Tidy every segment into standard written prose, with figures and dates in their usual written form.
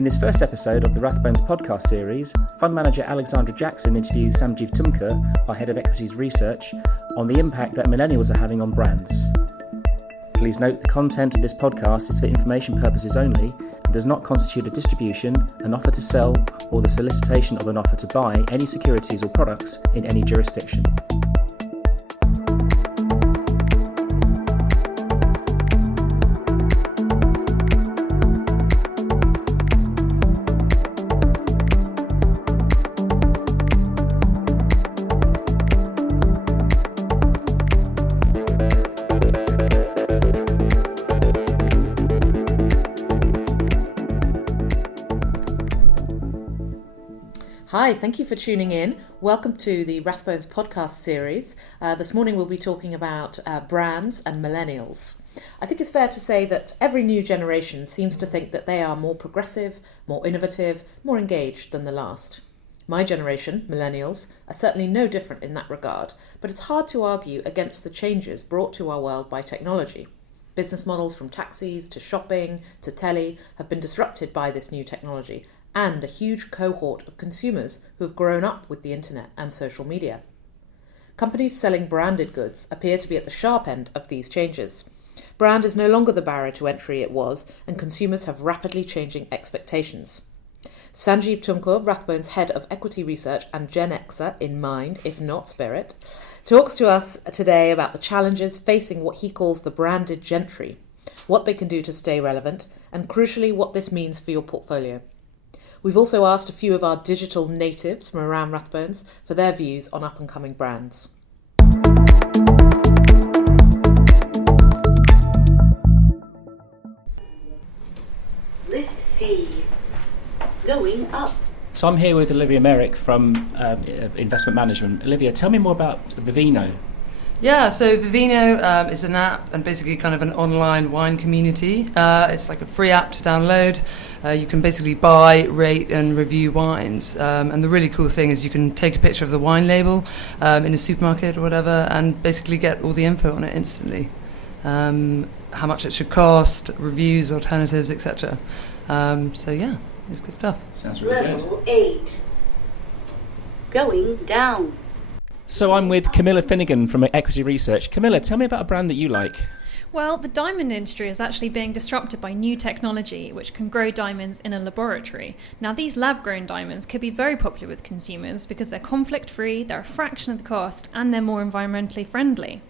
In this first episode of the Rathbones podcast series, fund manager Alexandra Jackson interviews Sanjiv Tumkur, our head of equities research, on the impact that millennials are having on brands. Please note the content of this podcast is for information purposes only and does not constitute a distribution, an offer to sell, or the solicitation of an offer to buy any securities or products in any jurisdiction. Hi, thank you for tuning in. Welcome to the Rathbones podcast series. This morning we'll be talking about brands and millennials. I think it's fair to say that every new generation seems to think that they are more progressive, more innovative, more engaged than the last. My generation, millennials, are certainly no different in that regard, but it's hard to argue against the changes brought to our world by technology. Business models from taxis to shopping to telly have been disrupted by this new technology, and a huge cohort of consumers who have grown up with the internet and social media. Companies selling branded goods appear to be at the sharp end of these changes. Brand is no longer the barrier to entry it was, and consumers have rapidly changing expectations. Sanjiv Tumkur, Rathbones Head of Equity Research and Gen Xer in mind, if not spirit, talks to us today about the challenges facing what he calls the branded gentry, what they can do to stay relevant, and crucially what this means for your portfolio. We've also asked a few of our digital natives from around Rathbones for their views on up-and-coming brands. List C. Going up. So I'm here with Olivia Merrick from Investment Management. Olivia, tell me more about Vivino. Yeah, so Vivino is an app and basically kind of an online wine community. It's like a free app to download. You can basically buy, rate and review wines. And the really cool thing is you can take a picture of the wine label in a supermarket or whatever and basically get all the info on it instantly. How much it should cost, reviews, alternatives, etc. So yeah, it's good stuff. Sounds really good. Level 8. Going down. So I'm with Camilla Finnegan from Equity Research. Camilla, tell me about a brand that you like. Well, the diamond industry is actually being disrupted by new technology which can grow diamonds in a laboratory. Now, these lab-grown diamonds could be very popular with consumers because they're conflict-free, they're a fraction of the cost, and they're more environmentally friendly.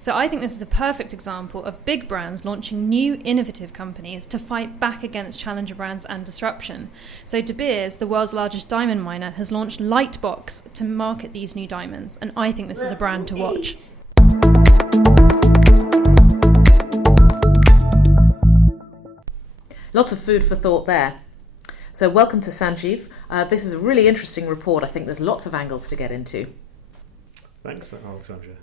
So I think this is a perfect example of big brands launching new innovative companies to fight back against challenger brands and disruption. So De Beers, the world's largest diamond miner, has launched Lightbox to market these new diamonds, and I think this is a brand to watch. Lots of food for thought there. So welcome to Sanjiv. This is a really interesting report. I think there's lots of angles to get into. Thanks, Alexandra.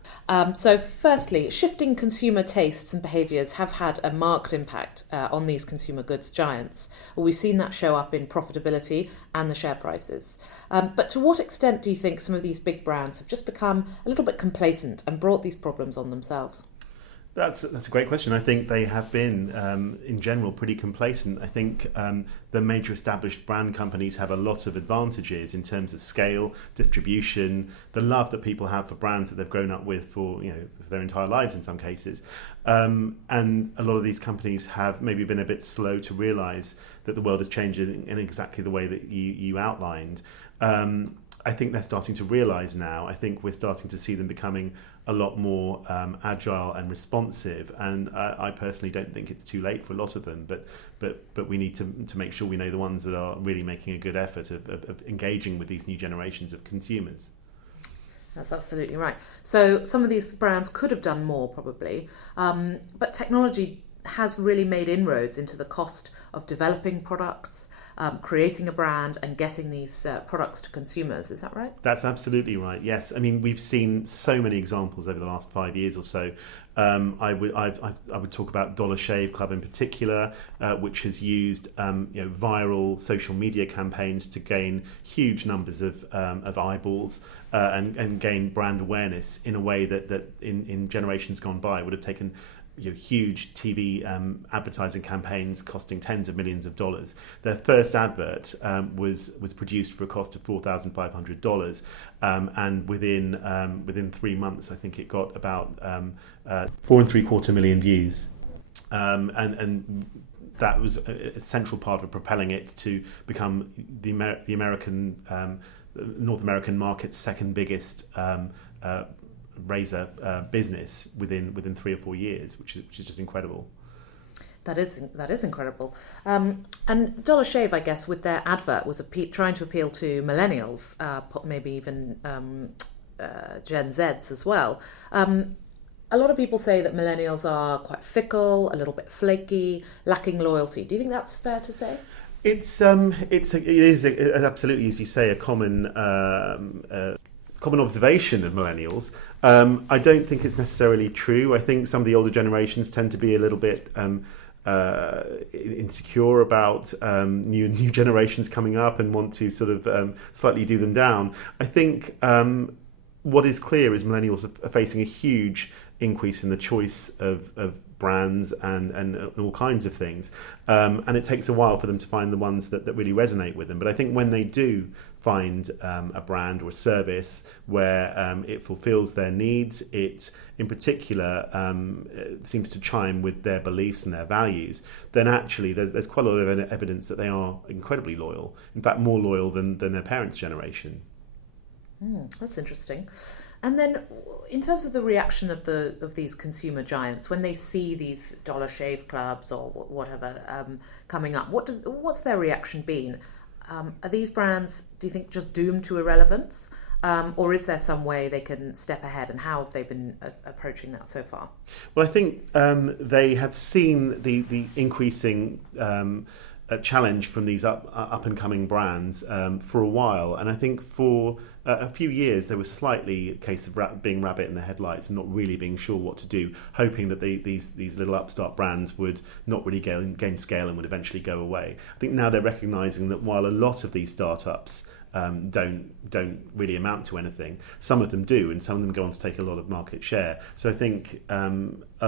So firstly, shifting consumer tastes and behaviours have had a marked impact on these consumer goods giants. We've seen that show up in profitability and the share prices. But to what extent do you think some of these big brands have just become a little bit complacent and brought these problems on themselves? That's a great question. I think they have been, in general, pretty complacent. I think the major established brand companies have a lot of advantages in terms of scale, distribution, the love that people have for brands that they've grown up with for their entire lives in some cases. And a lot of these companies have maybe been a bit slow to realise that the world is changing in exactly the way that you outlined. I think they're starting to realise now. I think we're starting to see them becoming a lot more agile and responsive, and I personally don't think it's too late for a lot of them, but we need to make sure we know the ones that are really making a good effort of engaging with these new generations of consumers. That's absolutely right. So some of these brands could have done more probably, but technology has really made inroads into the cost of developing products, creating a brand and getting these products to consumers. Is that right? That's absolutely right, yes. I mean, we've seen so many examples over the last 5 years or so. I would talk about Dollar Shave Club in particular, which has used viral social media campaigns to gain huge numbers of eyeballs and gain brand awareness in a way that in generations gone by would have taken huge TV advertising campaigns costing tens of millions of dollars. Their first advert was produced for a cost of $4,500, and within 3 months, I think it got about 4.75 million views, and that was a central part of propelling it to become the American North American market's second biggest razor business within 3 or 4 years, which is just incredible. That is incredible. And Dollar Shave, I guess, with their advert was trying to appeal to millennials, maybe even Gen Zs as well. A lot of people say that millennials are quite fickle, a little bit flaky, lacking loyalty. Do you think that's fair to say? It is absolutely, as you say, a common observation of millennials. I don't think it's necessarily true. I think some of the older generations tend to be a little bit insecure about new generations coming up and want to sort of slightly do them down. I think what is clear is millennials are facing a huge increase in the choice of brands and all kinds of things, and it takes a while for them to find the ones that really resonate with them. But I think when they do find a brand or a service where it fulfills their needs, it in particular seems to chime with their beliefs and their values, then actually there's quite a lot of evidence that they are incredibly loyal, in fact more loyal than their parents' generation. That's interesting. And then, in terms of the reaction of these consumer giants when they see these Dollar Shave Clubs or whatever coming up, what's their reaction been? Are these brands, do you think, just doomed to irrelevance, or is there some way they can step ahead? And how have they been approaching that so far? Well, I think they have seen the increasing challenge from these up and coming brands for a while, and I think for a few years there was slightly a case of being rabbit in the headlights and not really being sure what to do, hoping that these little upstart brands would not really gain scale and would eventually go away. I think now they're recognising that while a lot of these startups don't really amount to anything, some of them do, and some of them go on to take a lot of market share. So I think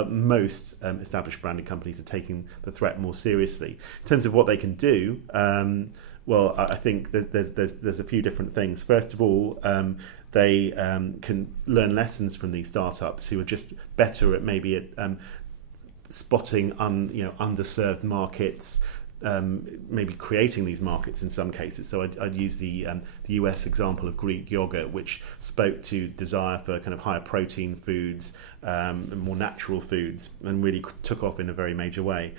most established branded companies are taking the threat more seriously. In terms of what they can do, well, I think that there's a few different things. First of all, they can learn lessons from these startups who are just better at spotting underserved markets, maybe creating these markets in some cases. So I'd use the US example of Greek yogurt, which spoke to desire for kind of higher protein foods and more natural foods, and really took off in a very major way.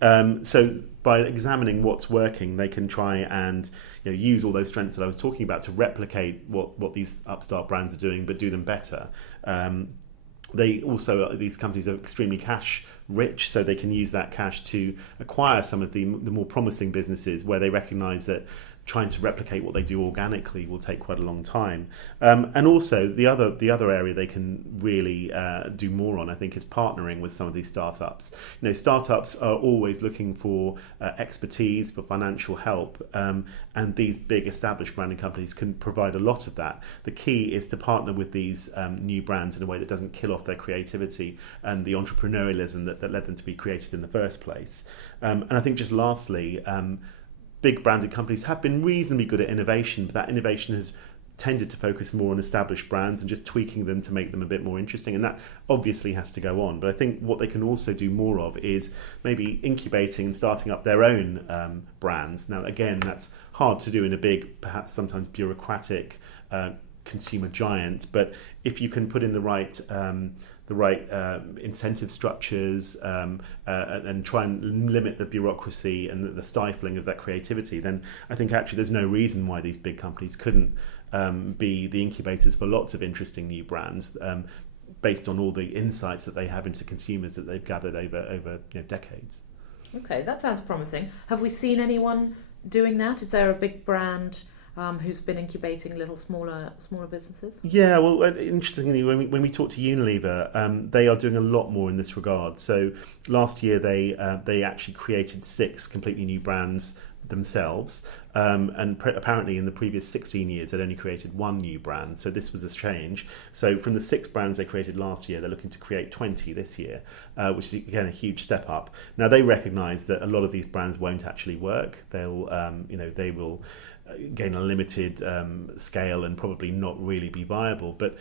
So by examining what's working, they can try and use all those strengths that I was talking about to replicate what these upstart brands are doing, but do them better. These companies are extremely cash rich, so they can use that cash to acquire some of the more promising businesses where they recognise that trying to replicate what they do organically will take quite a long time. And also the other area they can really do more on, I think, is partnering with some of these startups. Startups are always looking for expertise, for financial help, and these big established branding companies can provide a lot of that. The key is to partner with these new brands in a way that doesn't kill off their creativity and the entrepreneurialism that led them to be created in the first place. And I think just lastly, big branded companies have been reasonably good at innovation, but that innovation has tended to focus more on established brands and just tweaking them to make them a bit more interesting, and that obviously has to go on. But I think what they can also do more of is maybe incubating and starting up their own brands. Now, again, that's hard to do in a big, perhaps sometimes bureaucratic consumer giant, but if you can put in the right incentive structures and try and limit the bureaucracy and the stifling of that creativity, then I think actually there's no reason why these big companies couldn't be the incubators for lots of interesting new brands based on all the insights that they have into consumers that they've gathered over decades. Okay, that sounds promising. Have we seen anyone doing that? Is there a big brand who's been incubating little smaller businesses? Yeah, well, interestingly, when we talk to Unilever, they are doing a lot more in this regard. So last year they actually created 6 completely new brands themselves, And apparently in the previous 16 years they'd only created one new brand, so this was a change. So from the 6 brands they created last year, they're looking to create 20 this year, which is again a huge step up. Now they recognise that a lot of these brands won't actually work. They'll they will gain a limited scale and probably not really be viable. But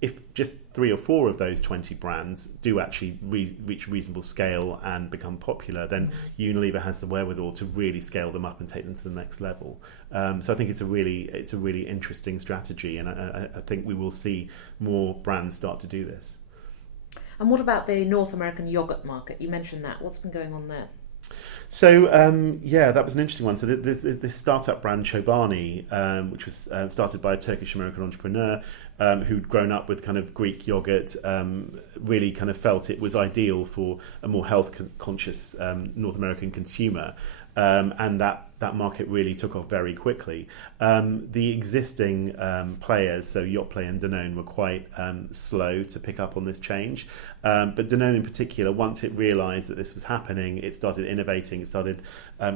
if just 3 or 4 of those 20 brands do actually reach reasonable scale and become popular, then Unilever has the wherewithal to really scale them up and take them to the next level. So I think it's a really interesting strategy, and I think we will see more brands start to do this. And what about the North American yogurt market? You mentioned that. What's been going on there? So that was an interesting one. So this startup brand Chobani, which was started by a Turkish-American entrepreneur who'd grown up with kind of Greek yogurt, really kind of felt it was ideal for a more health-conscious North American consumer. And that market really took off very quickly. The existing players, so Yoplait and Danone, were quite slow to pick up on this change. But Danone in particular, once it realised that this was happening, it started innovating, it started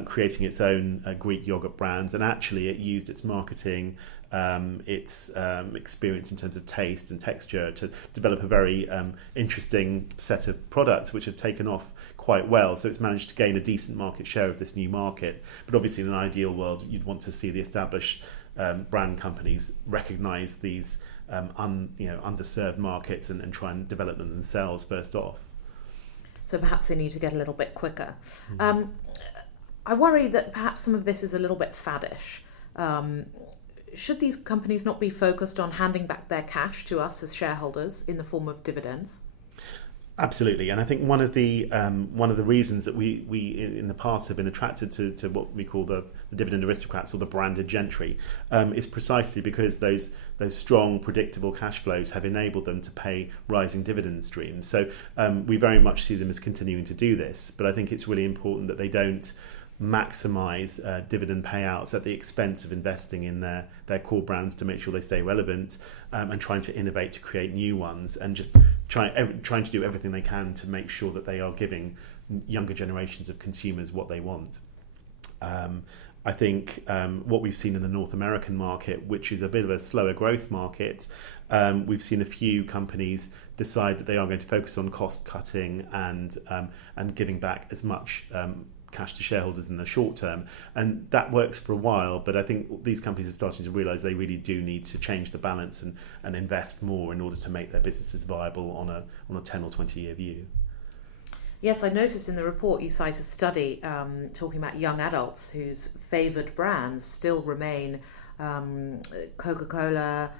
creating its own Greek yogurt brands, and actually it used its marketing, its experience in terms of taste and texture to develop a very interesting set of products which have taken off quite well. So it's managed to gain a decent market share of this new market. But obviously in an ideal world you'd want to see the established brand companies recognise these underserved markets and try and develop them themselves first off. So perhaps they need to get a little bit quicker. I worry that perhaps some of this is a little bit faddish. Should these companies not be focused on handing back their cash to us as shareholders in the form of dividends? Absolutely, and I think one of the reasons that we in the past have been attracted to what we call the dividend aristocrats or the branded gentry is precisely because those strong, predictable cash flows have enabled them to pay rising dividend streams. So we very much see them as continuing to do this, but I think it's really important that they don't maximise dividend payouts at the expense of investing in their core brands to make sure they stay relevant, and trying to innovate to create new ones, and just trying to do everything they can to make sure that they are giving younger generations of consumers what they want. I think what we've seen in the North American market, which is a bit of a slower growth market, we've seen a few companies decide that they are going to focus on cost cutting and giving back as much cash to shareholders in the short term, and that works for a while, but I think these companies are starting to realise they really do need to change the balance and invest more in order to make their businesses viable on a 10 or 20 year view. Yes, I noticed in the report you cite a study talking about young adults whose favoured brands still remain Coca-Cola,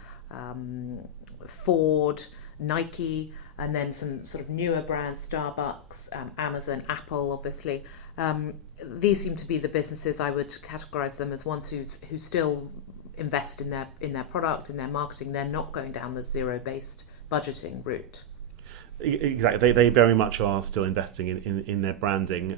Ford, Nike, and then some sort of newer brands, Starbucks, Amazon, Apple, obviously. These seem to be the businesses I would categorise them as ones who still invest in their product, in their marketing. They're not going down the zero-based budgeting route. Exactly, they very much are still investing in their branding.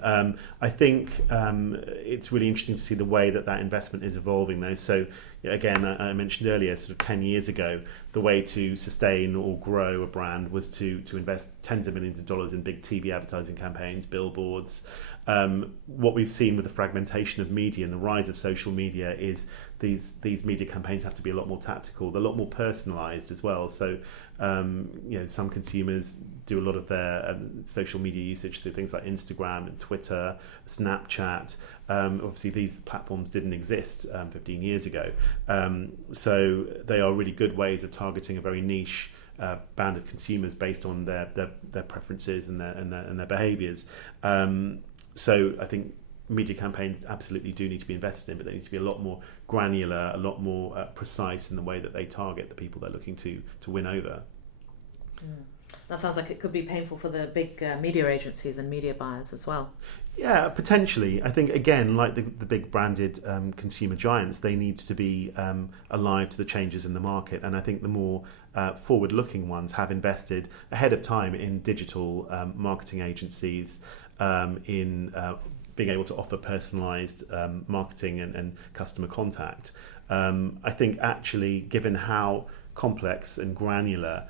I think it's really interesting to see the way that investment is evolving though. So again, I mentioned earlier, sort of 10 years ago, the way to sustain or grow a brand was to invest tens of millions of dollars in big TV advertising campaigns, billboards. What we've seen with the fragmentation of media and the rise of social media is these media campaigns have to be a lot more tactical. They're a lot more personalised as well. So some consumers do a lot of their social media usage through things like Instagram and Twitter, Snapchat. Obviously, these platforms didn't exist 15 years ago. So they are really good ways of targeting a very niche band of consumers based on their preferences and their behaviours. So I think media campaigns absolutely do need to be invested in, but they need to be a lot more granular, a lot more precise in the way that they target the people they're looking to win over. That sounds like it could be painful for the big media agencies and media buyers as well. Yeah, potentially. I think, again, like the big branded consumer giants, they need to be alive to the changes in the market. And I think the more forward-looking ones have invested ahead of time in digital marketing agencies, in being able to offer personalised marketing and customer contact. I think actually, given how complex and granular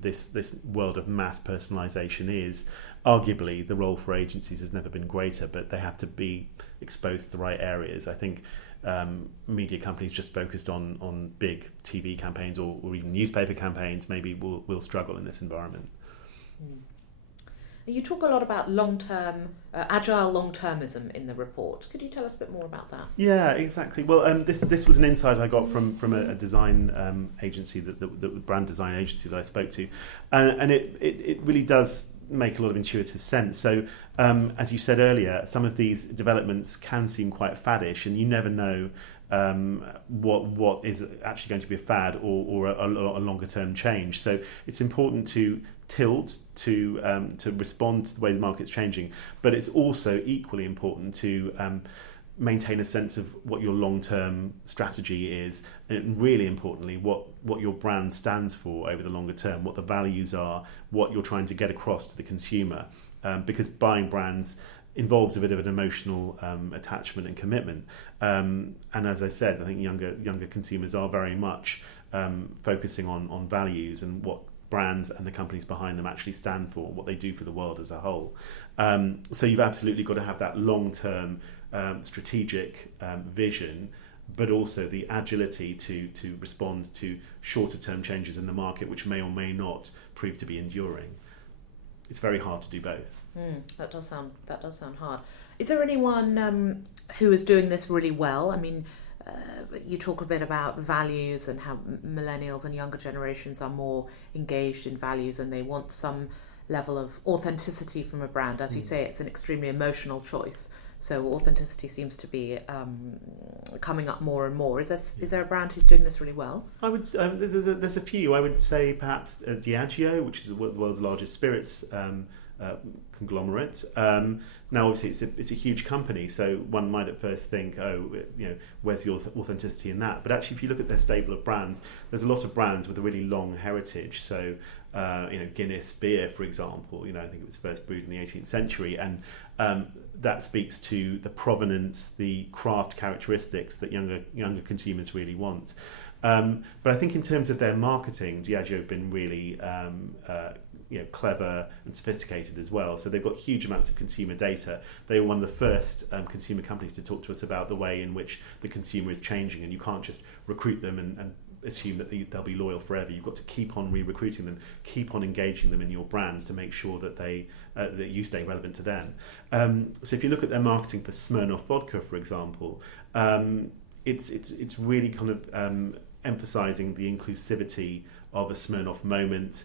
this world of mass personalisation is, arguably the role for agencies has never been greater, but they have to be exposed to the right areas. I think media companies just focused on big TV campaigns or even newspaper campaigns maybe will struggle in this environment. You talk a lot about agile long-termism in the report. Could you tell us a bit more about that? Yeah, exactly. Well, this was an insight I got from a design agency, the brand design agency that I spoke to, and it really does make a lot of intuitive sense. So, as you said earlier, some of these developments can seem quite faddish, and you never know what is actually going to be a fad or a longer term change. So it's important to tilt to respond to the way the market's changing, but it's also equally important to maintain a sense of what your long-term strategy is, and really importantly what your brand stands for over the longer term, what the values are, what you're trying to get across to the consumer, because buying brands involves a bit of an emotional attachment and commitment, and as I said, I think younger consumers are very much focusing on values and what brands and the companies behind them actually stand for, what they do for the world as a whole. So you've absolutely got to have that long-term strategic vision, but also the agility to respond to shorter-term changes in the market, which may or may not prove to be enduring. It's very hard to do both. That does sound hard. Is there anyone who is doing this really well? I mean, you talk a bit about values and how millennials and younger generations are more engaged in values and they want some level of authenticity from a brand. As you say, it's an extremely emotional choice. So authenticity seems to be coming up more and more. Is there a brand who's doing this really well? I would there's a few. I would say perhaps Diageo, which is the world's largest spirits conglomerate. Now, obviously, it's a huge company, so one might at first think, where's the authenticity in that? But actually, if you look at their stable of brands, there's a lot of brands with a really long heritage. So, Guinness beer, for example, I think it was first brewed in the 18th century, and that speaks to the provenance, the craft characteristics that younger consumers really want. But I think in terms of their marketing, Diageo have been really clever and sophisticated as well. So they've got huge amounts of consumer data. They were one of the first consumer companies to talk to us about the way in which the consumer is changing, and you can't just recruit them and assume that they'll be loyal forever. You've got to keep on re-recruiting them, keep on engaging them in your brand to make sure that that you stay relevant to them. So if you look at their marketing for Smirnoff vodka, for example, it's really kind of emphasising the inclusivity of a Smirnoff moment,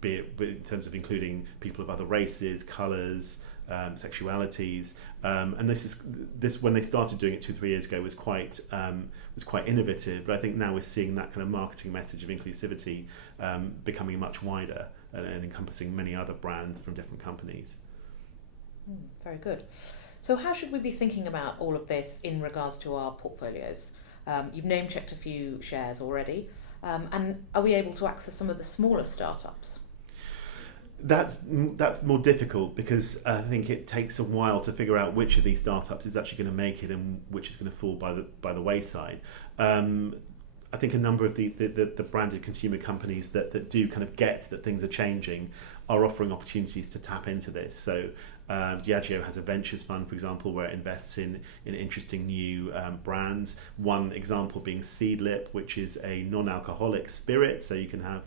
be it in terms of including people of other races, colours, sexualities, and this when they started doing it 2-3 years ago was quite innovative. But I think now we're seeing that kind of marketing message of inclusivity becoming much wider and encompassing many other brands from different companies. Very good. So how should we be thinking about all of this in regards to our portfolios? You've name-checked a few shares already. And are we able to access some of the smaller startups? That's more difficult because I think it takes a while to figure out which of these startups is actually going to make it and which is going to fall by the wayside. I think a number of the branded consumer companies that do kind of get that things are changing are offering opportunities to tap into this. So Diageo has a ventures fund, for example, where it invests in interesting new brands. One example being Seedlip, which is a non-alcoholic spirit, so you can have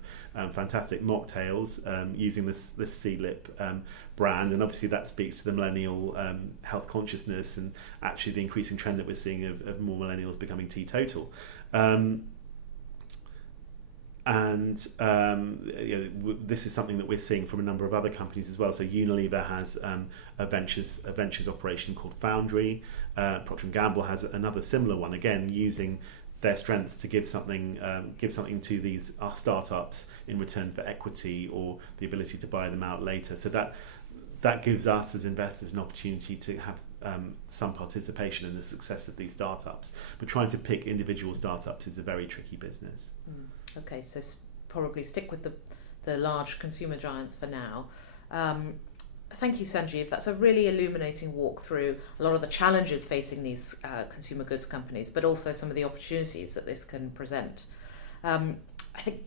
fantastic mocktails using this Seedlip brand, and obviously that speaks to the millennial health consciousness and actually the increasing trend that we're seeing of more millennials becoming teetotal. This is something that we're seeing from a number of other companies as well. So Unilever has a ventures operation called Foundry. Procter & Gamble has another similar one, again using their strengths to give something to these startups in return for equity or the ability to buy them out later. So that gives us as investors an opportunity to have some participation in the success of these startups. But trying to pick individual startups is a very tricky business. Okay, so probably stick with the large consumer giants for now. Thank you, Sanjiv. That's a really illuminating walk through a lot of the challenges facing these consumer goods companies, but also some of the opportunities that this can present. I think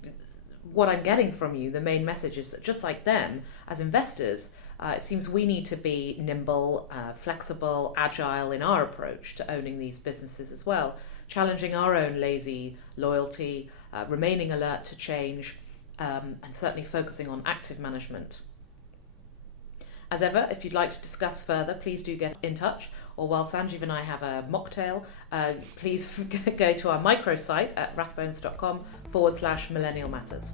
what I'm getting from you, the main message is that just like them, as investors, it seems we need to be nimble, flexible, agile in our approach to owning these businesses as well, challenging our own lazy loyalty, remaining alert to change, and certainly focusing on active management. As ever, if you'd like to discuss further, please do get in touch, or while Sanjiv and I have a mocktail, please go to our microsite at rathbones.com/millennial matters.